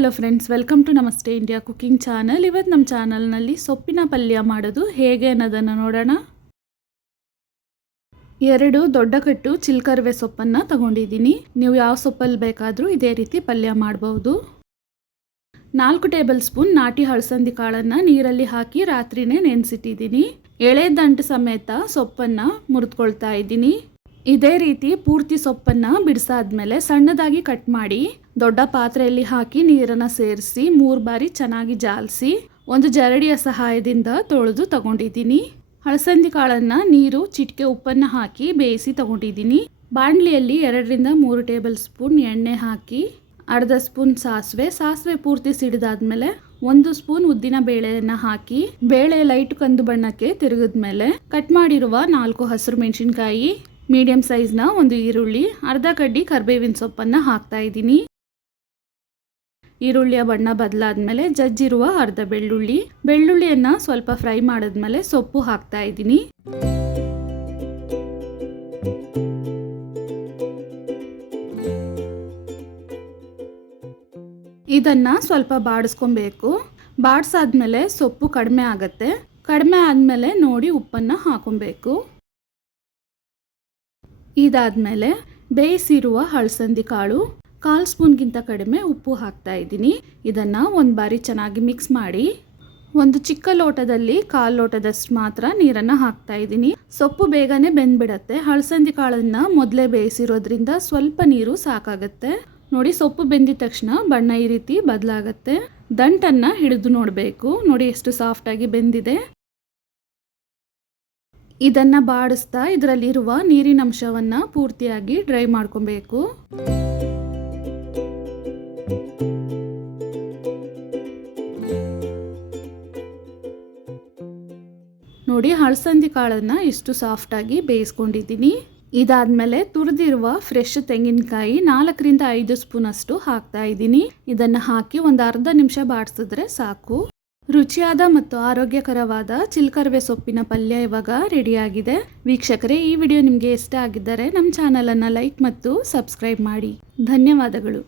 Hello friends, welcome to ನಮಸ್ತೆ India cooking channel. ಇವತ್ತು ನಮ್ಮ ಚಾನಲ್ನಲ್ಲಿ ಸೊಪ್ಪಿನ ಪಲ್ಯ ಮಾಡೋದು ಹೇಗೆ ಅನ್ನೋದನ್ನು ನೋಡೋಣ. 2 ದೊಡ್ಡ ಕಟ್ಟು ಚಿಲ್ಕರವೆ ಸೊಪ್ಪನ್ನು ತಗೊಂಡಿದ್ದೀನಿ. ನೀವು ಯಾವ ಸೊಪ್ಪಲ್ಲಿ ಬೇಕಾದರೂ ಇದೇ ರೀತಿ ಪಲ್ಯ ಮಾಡಬಹುದು. 4 ಟೇಬಲ್ ಸ್ಪೂನ್ ನಾಟಿ ಹಳಸಂದಿ ಕಾಳನ್ನು ನೀರಲ್ಲಿ ಹಾಕಿ ರಾತ್ರಿನೇ ನೆನೆಸಿಟ್ಟಿದ್ದೀನಿ. ಎಳೆ ದಂಟು ಸಮೇತ ಸೊಪ್ಪನ್ನು ಮುರಿದುಕೊಳ್ತಾ ಇದ್ದೀನಿ. ಇದೇ ರೀತಿ ಪೂರ್ತಿ ಸೊಪ್ಪನ್ನು ಬಿಡಿಸಾದ್ಮೇಲೆ ಸಣ್ಣದಾಗಿ ಕಟ್ ಮಾಡಿ ದೊಡ್ಡ ಪಾತ್ರೆಯಲ್ಲಿ ಹಾಕಿ ನೀರನ್ನು ಸೇರಿಸಿ 3 ಬಾರಿ ಚೆನ್ನಾಗಿ ಜಾಲಿಸಿ ಒಂದು ಜರಡಿಯ ಸಹಾಯದಿಂದ ತೊಳೆದು ತಗೊಂಡಿದ್ದೀನಿ. ಹಳಸಂದಿ ಕಾಳನ್ನು ನೀರು ಚಿಟಿಕೆ ಉಪ್ಪನ್ನು ಹಾಕಿ ಬೇಯಿಸಿ ತಗೊಂಡಿದ್ದೀನಿ. ಬಾಣಲಿಯಲ್ಲಿ 2 ರಿಂದ 3 ಟೇಬಲ್ ಸ್ಪೂನ್ ಎಣ್ಣೆ ಹಾಕಿ ಅರ್ಧ ಸ್ಪೂನ್ ಸಾಸಿವೆ ಪೂರ್ತಿ ಸಿಡಿದಾದ್ಮೇಲೆ 1 ಸ್ಪೂನ್ ಉದ್ದಿನ ಬೇಳೆಯನ್ನು ಹಾಕಿ ಬೇಳೆ ಲೈಟ್ ಕಂದು ಬಣ್ಣಕ್ಕೆ ತಿರುಗಿದ್ಮೇಲೆ ಕಟ್ ಮಾಡಿರುವ 4 ಹಸಿರು ಮೆಣಸಿನಕಾಯಿ, ಮೀಡಿಯಂ ಸೈಜ್ನ 1 ಈರುಳ್ಳಿ, ಅರ್ಧ ಕಡ್ಡಿ ಕರಿಬೇವಿನ ಸೊಪ್ಪನ್ನು ಹಾಕ್ತಾ ಇದ್ದೀನಿ. ಈರುಳ್ಳಿಯ ಬಣ್ಣ ಬದಲಾದ್ಮೇಲೆ ಜಜ್ಜಿರುವ ಅರ್ಧ ಬೆಳ್ಳುಳ್ಳಿಯನ್ನು ಸ್ವಲ್ಪ ಫ್ರೈ ಮಾಡಿದ್ಮೇಲೆ ಸೊಪ್ಪು ಹಾಕ್ತಾ ಇದ್ದೀನಿ. ಇದನ್ನ ಸ್ವಲ್ಪ ಬಾಡಿಸ್ಕೊಬೇಕು. ಬಾಡಿಸಾದ್ಮೇಲೆ ಸೊಪ್ಪು ಕಡಿಮೆ ಆಗುತ್ತೆ. ಕಡಿಮೆ ಆದ್ಮೇಲೆ ನೋಡಿ ಉಪ್ಪನ್ನು ಹಾಕೊಬೇಕು. ಇದಾದ್ಮೇಲೆ ಬೇಯಿಸಿರುವ ಹಳಸಂದಿ ಕಾಳು 1/4 ಸ್ಪೂನ್ಗಿಂತ ಕಡಿಮೆ ಉಪ್ಪು ಹಾಕ್ತಾ ಇದ್ದೀನಿ. ಇದನ್ನು 1 ಬಾರಿ ಚೆನ್ನಾಗಿ ಮಿಕ್ಸ್ ಮಾಡಿ ಒಂದು ಚಿಕ್ಕ ಲೋಟದಲ್ಲಿ 1/4 ಲೋಟದಷ್ಟು ಮಾತ್ರ ನೀರನ್ನು ಹಾಕ್ತಾ ಇದ್ದೀನಿ. ಸೊಪ್ಪು ಬೇಗನೆ ಬೆಂದ್ಬಿಡತ್ತೆ. ಹಳಸಂದಿ ಕಾಳನ್ನು ಮೊದಲೇ ಬೇಯಿಸಿರೋದ್ರಿಂದ ಸ್ವಲ್ಪ ನೀರು ಸಾಕಾಗುತ್ತೆ. ನೋಡಿ, ಸೊಪ್ಪು ಬೆಂದಿದ ತಕ್ಷಣ ಬಣ್ಣ ಈ ರೀತಿ ಬದಲಾಗತ್ತೆ. ದಂಟನ್ನು ಹಿಡಿದು ನೋಡಬೇಕು. ನೋಡಿ ಎಷ್ಟು ಸಾಫ್ಟಾಗಿ ಬೆಂದಿದೆ. ಇದನ್ನು ಬಾಡಿಸ್ತಾ ಇದರಲ್ಲಿರುವ ನೀರಿನ ಅಂಶವನ್ನು ಪೂರ್ತಿಯಾಗಿ ಡ್ರೈ ಮಾಡ್ಕೊಬೇಕು. ನೋಡಿ, ಹಳಸಂದಿ ಕಾಳನ್ನು ಇಷ್ಟು ಸಾಫ್ಟಾಗಿ ಬೇಯಿಸ್ಕೊಂಡಿದ್ದೀನಿ. ಇದಾದ್ಮೇಲೆ ತುರಿದಿರುವ ಫ್ರೆಶ್ ತೆಂಗಿನಕಾಯಿ 4 ರಿಂದ 5 ಸ್ಪೂನ್ ಅಷ್ಟು ಹಾಕ್ತಾ ಇದ್ದೀನಿ. ಇದನ್ನು ಹಾಕಿ ಒಂದು ಅರ್ಧ ನಿಮಿಷ ಬಾಡಿಸಿದ್ರೆ ಸಾಕು. ರುಚಿಯಾದ ಮತ್ತು ಆರೋಗ್ಯಕರವಾದ ಚಿಲ್ಕರವೆ ಸೊಪ್ಪಿನ ಪಲ್ಯ ಇವಾಗ ರೆಡಿಯಾಗಿದೆ. ವೀಕ್ಷಕರೇ, ಈ ವಿಡಿಯೋ ನಿಮಗೆ ಇಷ್ಟ ಆಗಿದ್ದರೆ ನಮ್ಮ ಚಾನಲನ್ನು ಲೈಕ್ ಮತ್ತು ಸಬ್ಸ್ಕ್ರೈಬ್ ಮಾಡಿ. ಧನ್ಯವಾದಗಳು.